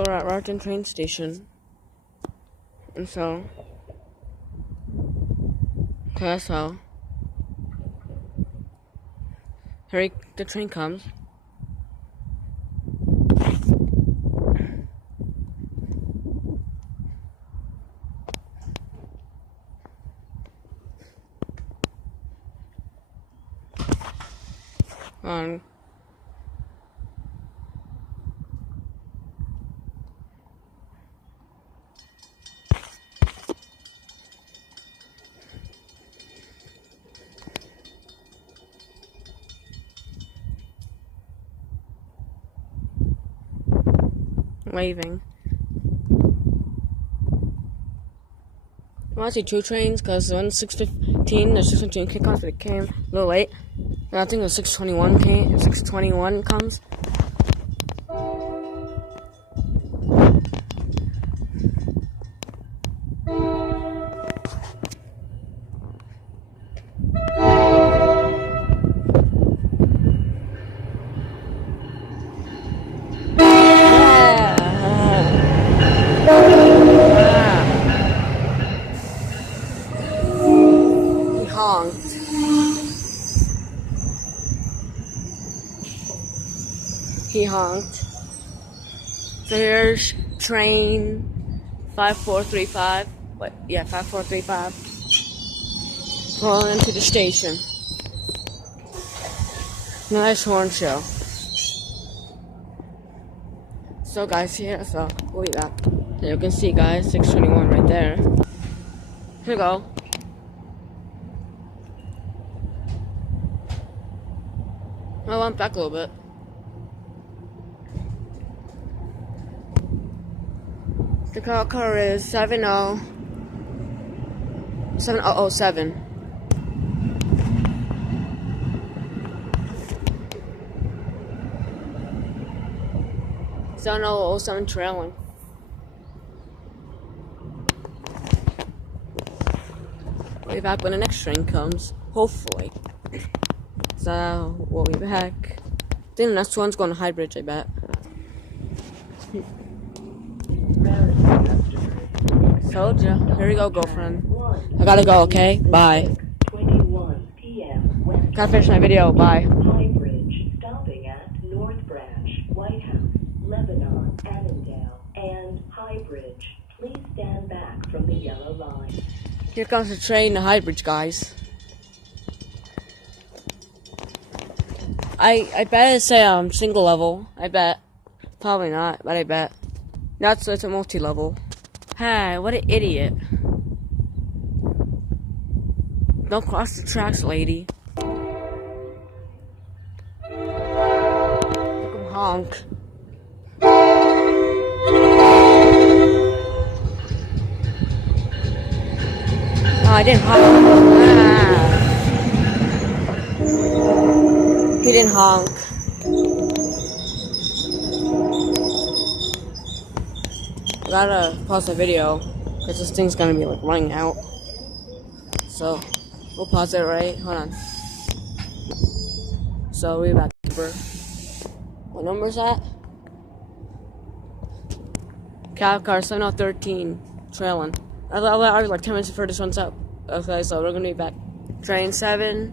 So we're at Raritan train station. And so, okay, so here the train comes. On waving. I want to see two trains because one's 6:15, the 6:15 kickoff, but it came a little late. And I think the 6:21 comes. He honked. So here's train 5435. What? Yeah, 5435. Pulling into the station. Nice horn show. So guys, here, so we'll be back. You can see, guys, 621 right there. Here we go. I went back a little bit. The car color is 7007. Seven trailing. We'll be back when the next train comes, hopefully. So we'll be back. I think the next one's going to High Bridge, I bet. Told ya. Here we go, girlfriend. I gotta go, okay? Bye. Gotta finish my video. Bye. High Bridge, stopping at North Branch, White House, Lebanon, Annandale, and High Bridge. Please stand back from the yellow line. Here comes the train to High Bridge, guys. I bet it's a single level. I bet. Probably not, but I bet. That's it's a multi-level. Hey, what an idiot. Don't cross the tracks, lady. Look him honk. Oh, I didn't honk. He didn't honk. I gotta pause the video because this thing's gonna be like running out. So we'll pause it, right? Hold on. So we're back. What number is that? Cab car 7013 trailing. I was like 10 minutes before this one's up. Okay, so we're gonna be back. Train 7-3.